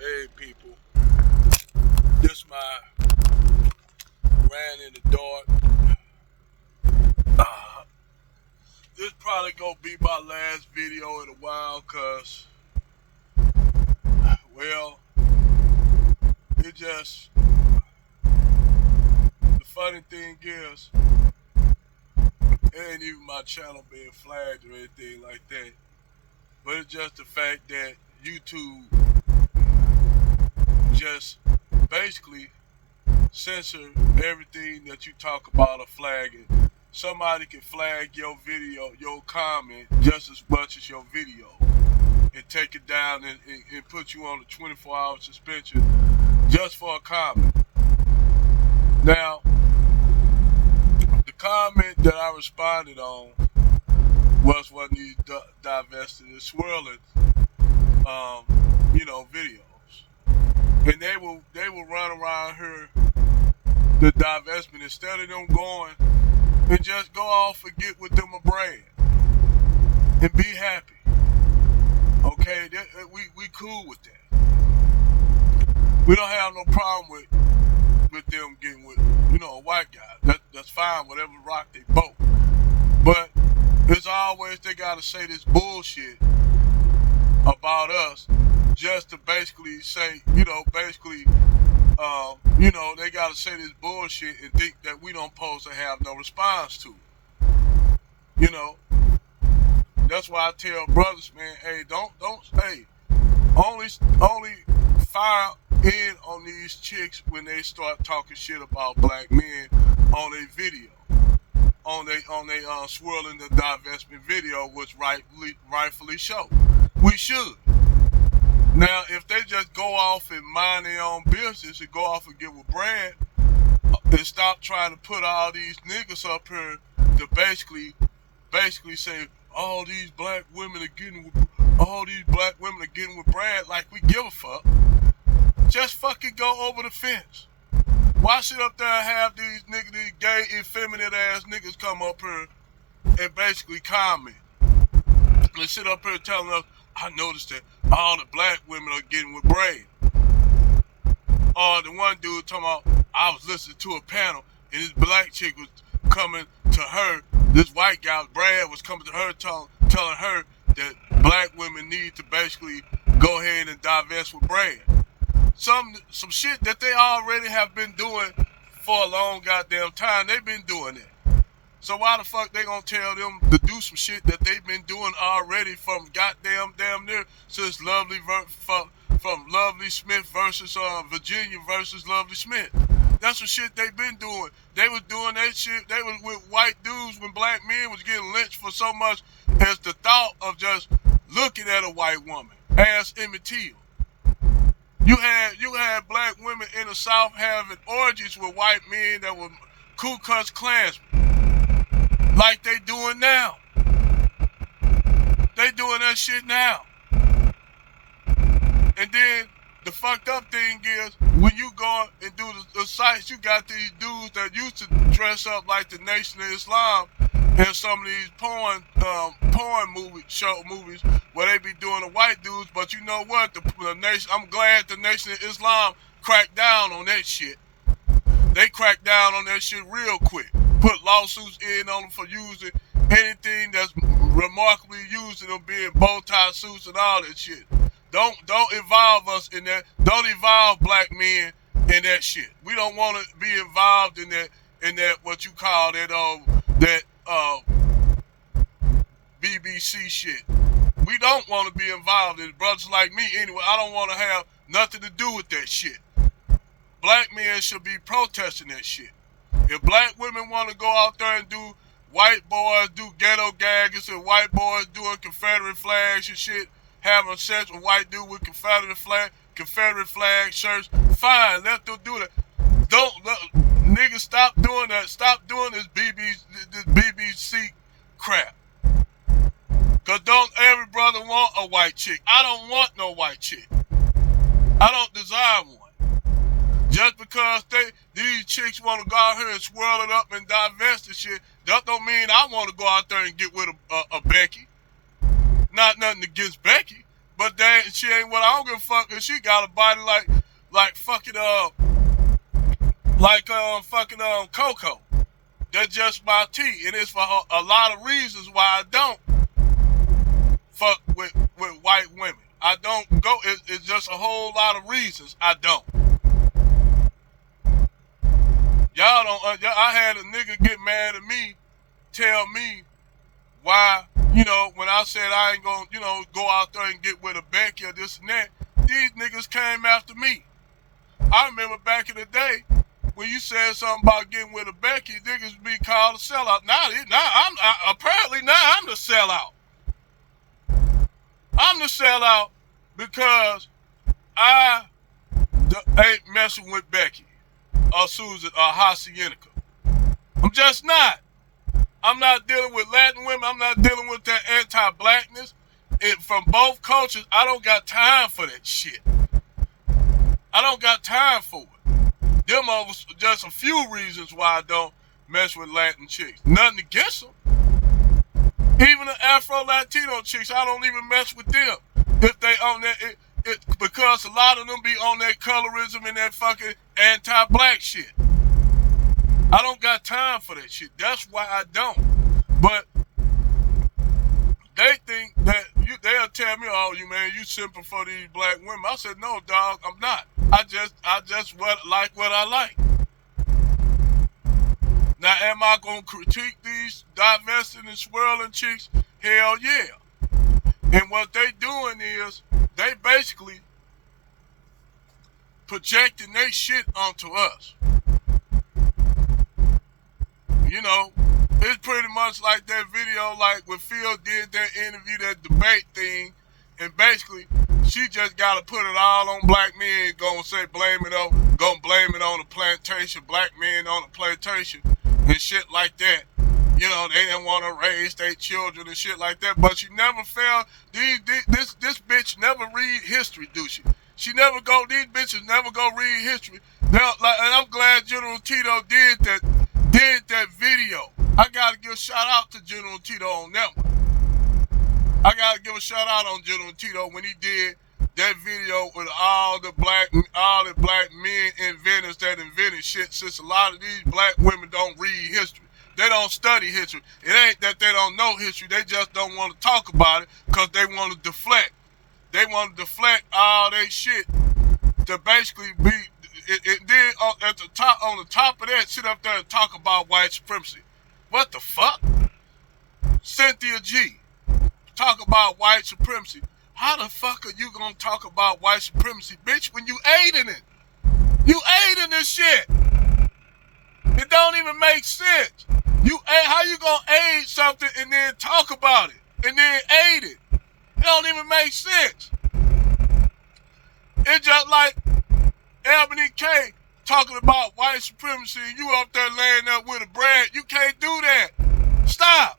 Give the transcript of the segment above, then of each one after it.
Hey people, this my rant in the dark. Uh, this probably gonna be my last video in a while, cause well, it just the funny thing is, it ain't even my channel being flagged or anything like that. But it's just the fact that YouTube just basically censor everything that you talk about or flag it. Somebody can flag your video, your comment, just as much as your video and take it down and put you on a 24-hour suspension just for a comment. Now, the comment that I responded on was one of these divested and swirling, videos. And they will run around here the divestment instead of them going and just go off and get with them a brand and be happy. Okay, we cool with that. We don't have no problem with them getting with a white guy. That's fine, whatever rock they boat. But there's always they gotta say this bullshit about us just to basically say, they gotta say this bullshit and think that we don't supposed to have no response to it. That's why I tell brothers, man, hey, don't only fire in on these chicks when they start talking shit about black men on a video. On they swirling the divestment video, which rightfully so. We should. Now, if they just go off and mind their own business and go off and get with Brad and stop trying to put all these niggas up here to basically say all these black women are getting with Brad like we give a fuck, just fucking go over the fence. Why sit up there and have these gay, effeminate ass niggas come up here and basically comment? They sit up here telling us, I noticed that all the black women are getting with Brad. Or the one dude talking about, I was listening to a panel and this black chick was coming to her, this white guy, Brad, was coming to her telling her that black women need to basically go ahead and divest with Brad. Some shit that they already have been doing for a long goddamn time. They've been doing it. So why the fuck they gonna tell them to do some shit that they've been doing already from damn near since from Lovely Smith versus Virginia versus Lovely Smith. That's what shit they've been doing. They was doing that shit. They was with white dudes when black men was getting lynched for so much as the thought of just looking at a white woman. Ask Emmett Till. You had black women in the South having orgies with white men that were Ku Klux Klansmen. Like they doing now. They doing that shit now. And then the fucked up thing is, when you go and do the sites, you got these dudes that used to dress up like the Nation of Islam in some of these porn movies where they be doing the white dudes. But you know what? The nation. I'm glad the Nation of Islam cracked down on that shit. They cracked down on that shit real quick. Put lawsuits in on them for using anything that's remarkably used in them being bow tie suits and all that shit. Don't involve us in that. Don't involve black men in that shit. We don't want to be involved in that what you call that BBC shit. We don't want to be involved in it. Brothers like me anyway. I don't want to have nothing to do with that shit. Black men should be protesting that shit. If black women want to go out there and do white boys do ghetto gaggers and white boys doing Confederate flags and shit, having sex with white dude with Confederate flag shirts, fine, let them do that. Niggas stop doing that. Stop doing this BBC crap. Cause don't every brother want a white chick. I don't want no white chick. I don't desire one. Just because these chicks want to go out here and swirl it up and divest and shit, that don't mean I want to go out there and get with a Becky. Not nothing against Becky, But she ain't what I don't give a fuck. Cause she got a body like fucking fucking Coco. That's just my tea, and it's for a lot of reasons why I don't fuck with white women. I don't go. It's just a whole lot of reasons I don't. Y'all don't. I had a nigga get mad at me, tell me why, when I said I ain't gonna, go out there and get with a Becky or this and that. These niggas came after me. I remember back in the day when you said something about getting with a Becky, niggas be called a sellout. Apparently now I'm the sellout. I'm the sellout because I ain't messing with Becky or Susan or Haciennica. I'm just not. I'm not dealing with Latin women. I'm not dealing with that anti-blackness. From both cultures, I don't got time for that shit. I don't got time for it. Them are just a few reasons why I don't mess with Latin chicks. Nothing against them. Even the Afro-Latino chicks, I don't even mess with them. If they on that, because a lot of them be on that colorism and that fucking anti-black shit. I don't got time for that shit. That's why I don't. But they think that they'll tell me, "Oh, you simping for these black women." I said, "No, dog, I'm not. I just like what I like." Now, am I gonna critique these divesting and swirling chicks? Hell yeah. And what they doing is they basically projecting their shit onto us. It's pretty much like that video, like when Phil did that interview, that debate thing, and basically she just got to put it all on black men, gonna blame it on the plantation, black men on the plantation, and shit like that. They didn't want to raise their children and shit like that. But she never felt this bitch never read history, do she? These bitches never go read history. Now, and I'm glad General Tito did that video. I gotta give a shout out to General Tito on that one. I gotta give a shout out on General Tito when he did that video with all the black men inventors that invented shit, since a lot of these black women don't read history. They don't study history. It ain't that they don't know history. They just don't want to talk about it because they want to deflect. They want to deflect all their shit to basically be. Then on the top of that, sit up there and talk about white supremacy. What the fuck? Cynthia G. Talk about white supremacy. How the fuck are you gonna talk about white supremacy, bitch, when you aiding it? You aiding this shit. It don't even make sense. How you gonna aid something and then talk about it and then aid it? It don't even make sense. It's just like Ebony K talking about white supremacy and you up there laying up with a bread. You can't do that. Stop.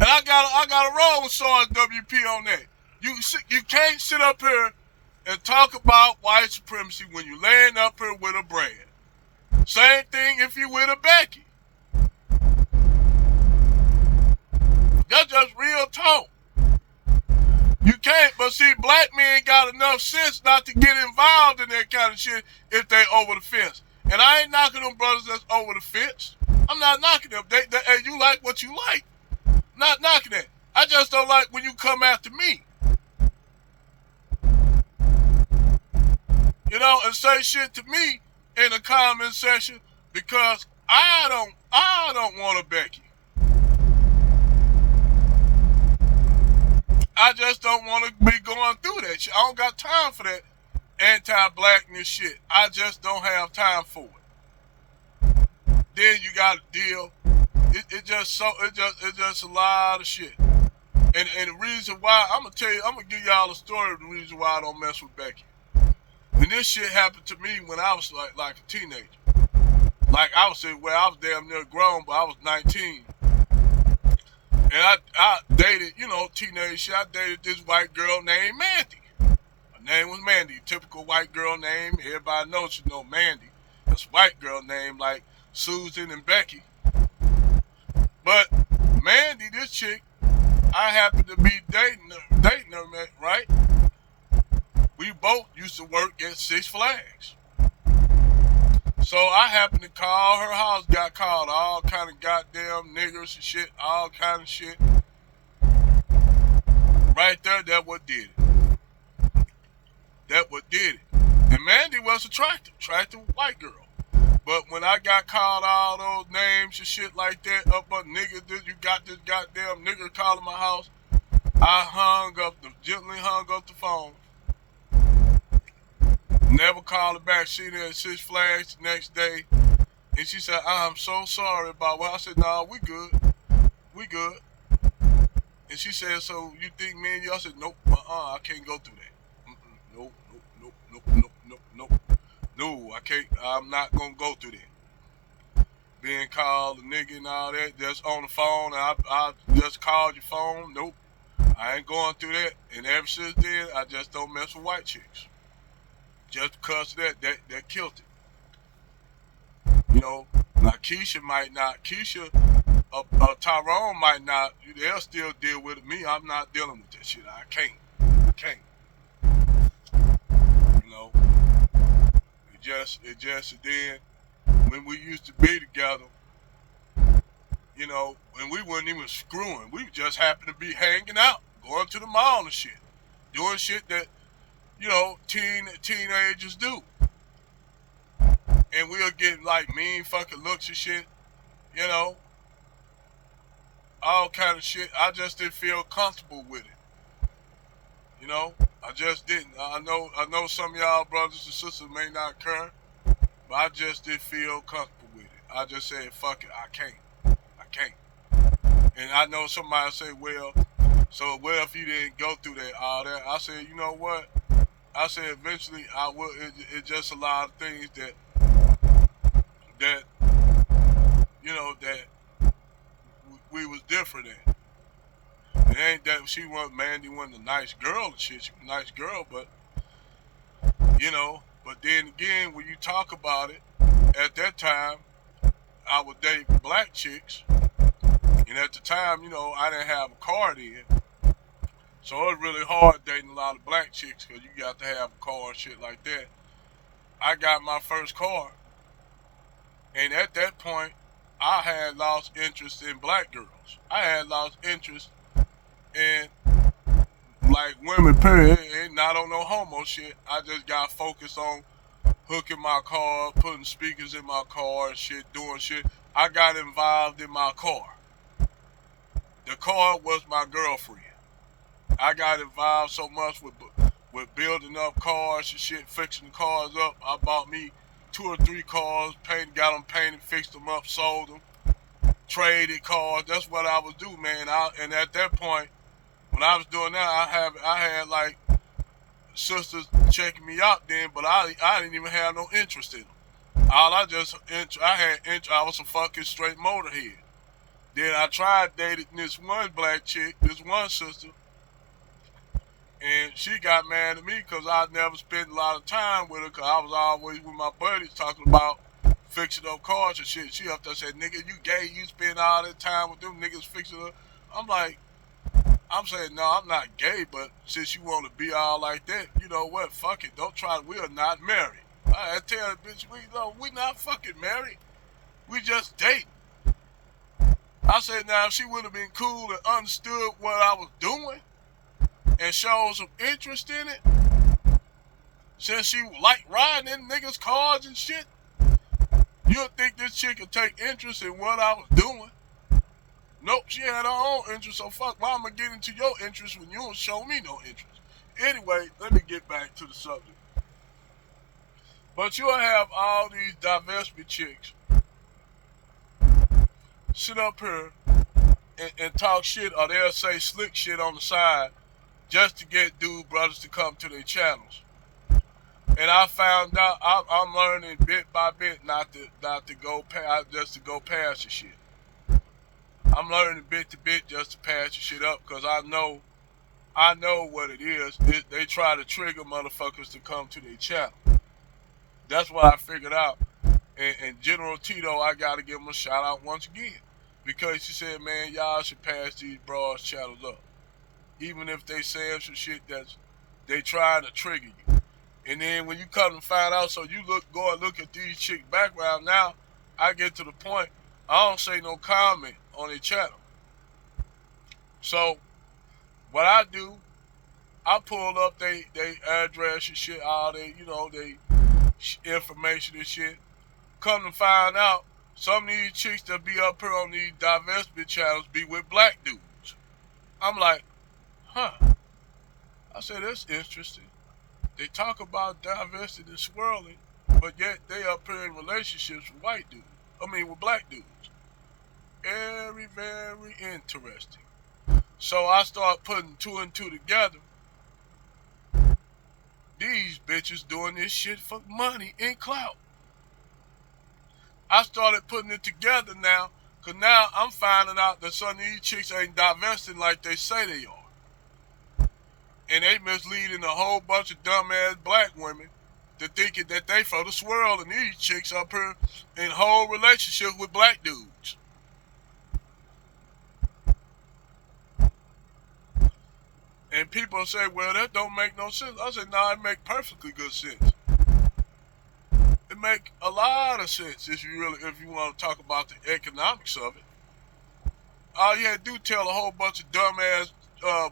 And I got a roll with Sarge WP on that. You can't sit up here and talk about white supremacy when you laying up here with a bread. Same thing if you with a Becky. That's just real talk. You can't, but see, black men got enough sense not to get involved in that kind of shit if they over the fence. And I ain't knocking them brothers that's over the fence. I'm not knocking them. Hey, you like what you like. Not knocking that. I just don't like when you come after me. And say shit to me in the comment section because I don't want a Becky. I just don't want to be going through that shit. I don't got time for that anti-blackness shit. I just don't have time for it. Then you got to deal. It's just a lot of shit. And the reason why, I'm gonna give y'all a story of the reason why I don't mess with Becky. And this shit happened to me when I was like a teenager. Like I was damn near grown, but I was 19. And I dated, teenage shit. I dated this white girl named Mandy. Her name was Mandy. Typical white girl name. Everybody knows she know Mandy. This white girl name like Susan and Becky. But Mandy, this chick, I happened to be dating her, man, right? We both used to work at Six Flags. So I happened to call her house, got called all kind of goddamn niggers and shit, all kind of shit. Right there, that what did it. That what did it. And Mandy was attractive white girl. But when I got called all those names and shit like that, up a nigga, you got this goddamn nigger calling my house, I gently hung up the phone. Never called her back. She there at Six Flags the next day. And she said, I'm so sorry about what. I said, nah, we good. We good. And she said, so you think me and you? I said, nope, I can't go through that. Nope. No, I can't. I'm not going to go through that. Being called a nigga and all that, just on the phone, and I just called your phone. Nope. I ain't going through that. And ever since then, I just don't mess with white chicks. Just because of that killed it. You know, now Keisha, Tyrone might not, they'll still deal with it. Me, I'm not dealing with that shit. I can't. You know, it just then, when we used to be together, you know, and we weren't even screwing. We just happened to be hanging out, going to the mall and shit, doing shit that, you know, teenagers do. And we'll get like mean fucking looks and shit, you know, all kind of shit. I just didn't feel comfortable with it. You know, I just didn't. I know some of y'all brothers and sisters may not care, but I just didn't feel comfortable with it. I just said, fuck it, I can't. And I know somebody say, well, if you didn't go through all that, I said, you know what? I said eventually I will. It's just a lot of things that you know that we was different in. It ain't that Mandy wasn't a nice girl and shit. She was a nice girl, but you know. But then again, when you talk about it, at that time, I would date black chicks, and at the time, you know, I didn't have a car then. So it was really hard dating a lot of black chicks because you got to have a car and shit like that. I got my first car, and at that point, I had lost interest in black girls. I had lost interest in like women, period, and not on no homo shit. I just got focused on hooking my car, putting speakers in my car and shit, doing shit. I got involved in my car. The car was my girlfriend. I got involved so much with building up cars and shit, fixing the cars up. I bought me 2 or 3 cars, got them painted, fixed them up, sold them, traded cars. That's what I would do, man. And at that point, when I was doing that, I had like sisters checking me out then, but I didn't even have no interest in them. I was a fucking straight motorhead. Then I tried dating this one black chick, this one sister, and she got mad at me because I never spent a lot of time with her because I was always with my buddies talking about fixing up cars and shit. She up there said, nigga, you gay, you spend all that time with them niggas fixing up. I'm saying, no, I'm not gay, but since you want to be all like that, you know what, fuck it, don't try, we are not married. I tell the bitch, we not fucking married. We just dating. I said, now, if she would have been cool and understood what I was doing and showed some interest in it, since she liked riding in niggas' cars and shit, you'd think this chick would take interest in what I was doing. Nope, she had her own interest, so fuck, why am I getting to your interest when you don't show me no interest? Anyway, let me get back to the subject. But you'll have all these divestment chicks sit up here and talk shit, or they'll say slick shit on the side just to get dude brothers to come to their channels. And I found out I'm learning bit by bit not to go past, just to go past the shit. I'm learning bit to bit just to patch the shit up because I know what it is. They try to trigger motherfuckers to come to their channel. That's what I figured out. And General Tito, I got to give him a shout out once again because he said, man, y'all should pass these broads channels up. even if they saying some shit that's they trying to trigger you. And then when you come and find out, so you go and look at these chicks' background. Now, I get to the point I don't say no comment on their channel. So what I do, I pull up they address and shit, all they they information and shit. Come to find out, some of these chicks that be up here on these divestment channels be with black dudes. I'm like, huh. I said, that's interesting. They talk about divesting and swirling, but yet they up here in relationships with white dudes. With black dudes. Very, very interesting. So I start putting two and two together. These bitches doing this shit for money and clout. I started putting it together now, because now I'm finding out that some of these chicks ain't divesting like they say they are. And they misleading a whole bunch of dumbass black women to thinking that they for the swirl, and these chicks up here in whole relationships with black dudes. And people say, well, that don't make no sense. I said, no, it make perfectly good sense. It make a lot of sense if you want to talk about the economics of it. All you had to do tell a whole bunch of dumbass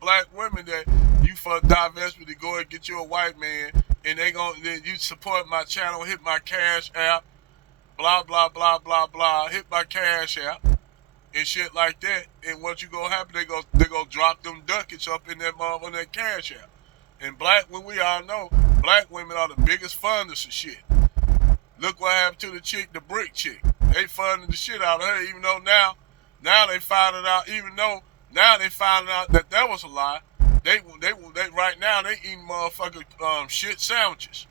black women that you for divestment to go and get you a white man, and then you support my channel, hit my cash app, blah blah blah blah blah, hit my cash app and shit like that. And what you gonna happen? They go drop them ducats up in that on that cash app. And we all know, black women are the biggest funders of shit. Look what happened to the brick chick. They funded the shit out of her, even though now they finding out, that was a lie. They right now they eating motherfucking shit sandwiches.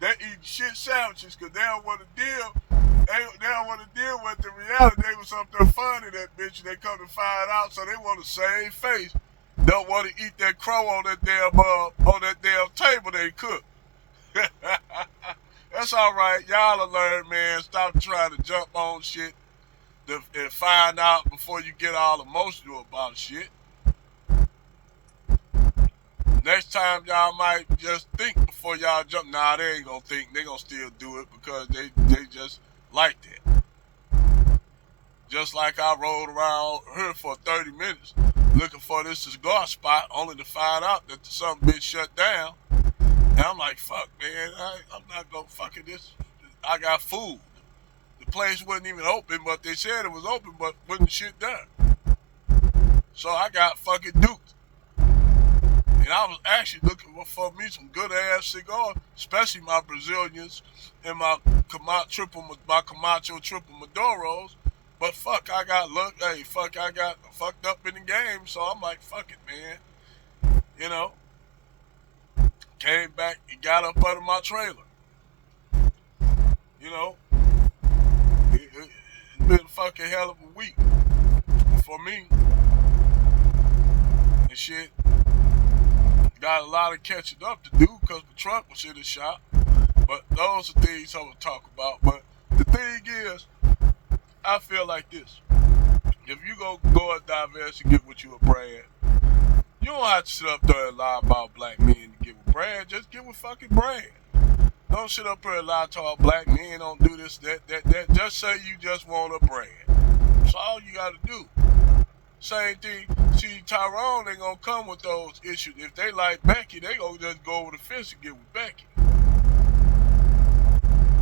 They eating shit sandwiches because they don't want to deal. They don't want to deal with the reality. They was up there funding that bitch, and they come to find out, so they want to save face. Don't want to eat that crow on that damn table they cook. That's all right. Y'all will learn, man. Stop trying to jump on shit and find out before you get all emotional about shit. Next time y'all might just think before y'all jump. Nah, they ain't gonna think. They gonna still do it because they just like that. Just like I rode around here for 30 minutes looking for this cigar spot, only to find out that some bitch shut down. And I'm like, fuck, man, I'm not gonna fucking this. I got food. The place wasn't even open, but they said it was open, but wasn't shit done. So I got fucking duped. And I was actually looking for me some good ass cigars, especially my Brazilians and my Camacho triple Maduros. But fuck, I got fucked up in the game, so I'm like, fuck it, man. You know, came back and got up under my trailer. You know, it's been a fucking hell of a week for me and shit. Got a lot of catching up to do because the truck was in the shop. But those are things I would talk about. But the thing is, I feel like this. If you go and divest and get with you a brand, you don't have to sit up there and lie about black men to give a brand. Just give a fucking brand. Don't sit up here and lie to all black men. Don't do this, that. Just say you just want a brand. That's all you got to do. Same thing. See, Tyrone ain't gonna come with those issues. If they like Becky, they gonna just go over the fence and get with Becky.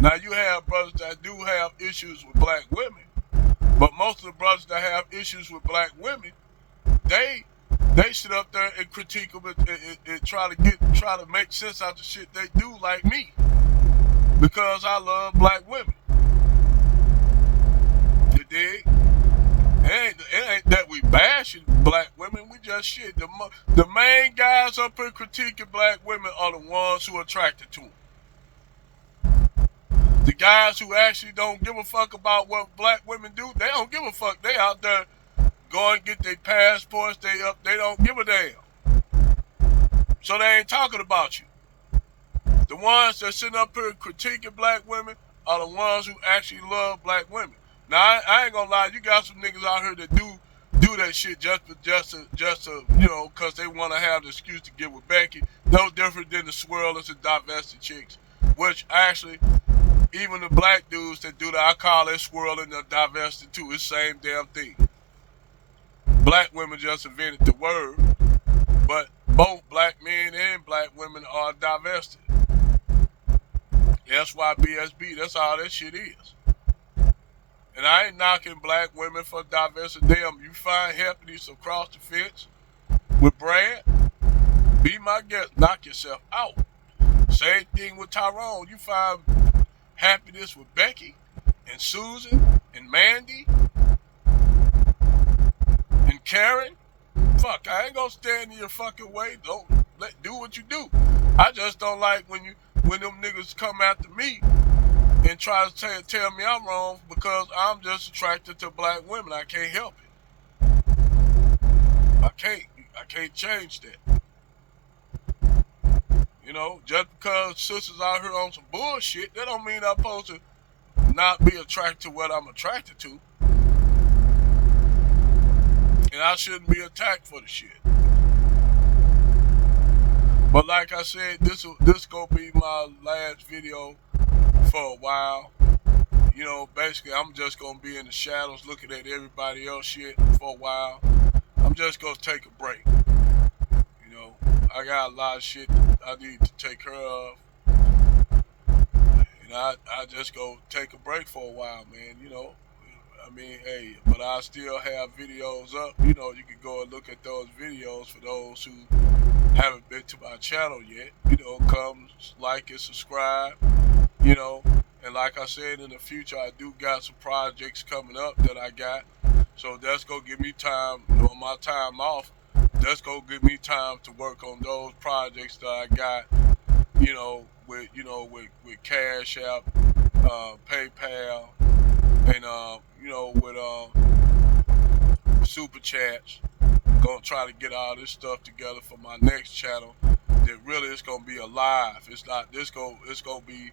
Now you have brothers that do have issues with black women, but most of the brothers that have issues with black women, they sit up there and critique them and try to make sense out the shit they do, like me, because I love black women. You dig? It ain't that we bashing black women. We just shit. The main guys up here critiquing black women are the ones who are attracted to them. The guys who actually don't give a fuck about what black women do, they don't give a fuck. They out there going to get their passports. They don't give a damn. So they ain't talking about you. The ones that sitting up here critiquing black women are the ones who actually love black women. Now, I ain't gonna lie, you got some niggas out here that do that shit just to cause they want to have the excuse to get with Becky. No different than the swirlers and divested chicks, which actually even the black dudes that do that, I call it swirling and divested too. It's the same damn thing. Black women just invented the word, but both black men and black women are divested. SYBSB, that's all that shit is. And I ain't knocking black women for divested. Damn, you find happiness across the fence with Brad, be my guest, knock yourself out. Same thing with Tyrone. You find happiness with Becky and Susan and Mandy and Karen. Fuck, I ain't gonna stand in your fucking way. Do what you do. I just don't like when them niggas come after me and try to tell me I'm wrong because I'm just attracted to black women. I can't help it. I can't change that. Just because sisters out here on some bullshit, that don't mean I'm supposed to not be attracted to what I'm attracted to. And I shouldn't be attacked for the shit. But like I said, this gonna be my last video for a while. Basically I'm just gonna be in the shadows looking at everybody else shit for a while. I'm just gonna take a break. I got a lot of shit I need to take care of. And I just go take a break for a while, man. Hey, but I still have videos up. You can go and look at those videos for those who haven't been to my channel yet. Come like and subscribe. And like I said, in the future, I do got some projects coming up that I got. So that's gonna give me time on my time off. That's gonna give me time to work on those projects that I got. With Cash App, PayPal, and with Super Chats. Gonna try to get all this stuff together for my next channel. That really is gonna be alive. It's not. It's gonna be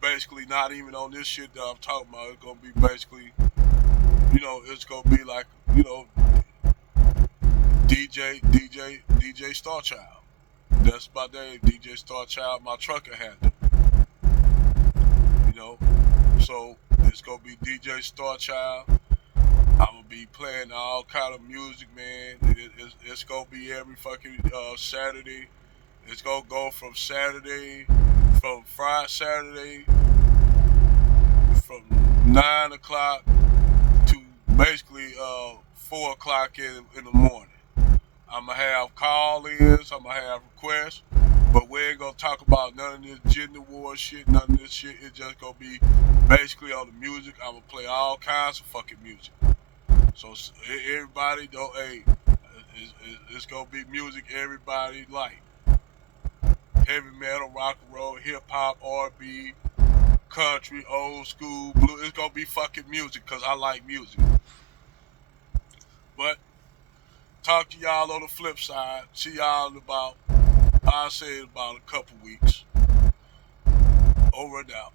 basically not even on this shit that I'm talking about. It's gonna be basically, it's gonna be like, DJ Starchild. That's my name, DJ Starchild. My trucker handle. So it's gonna be DJ Starchild. I'm gonna be playing all kind of music, man. It's gonna be every fucking Saturday. It's gonna go from Saturday, from Saturday, from 9 o'clock to basically 4 o'clock in the morning. I'm gonna have call-ins. I'm gonna have requests. But we ain't gonna talk about none of this gender war shit, none of this shit. It's just gonna be basically on the music. I'm gonna play all kinds of fucking music. So everybody it's gonna be music everybody like. Heavy metal, rock and roll, hip hop, R&B, country, old school, blue. It's gonna be fucking music because I like music. But talk to y'all on the flip side. See y'all in about a couple weeks. Over and out.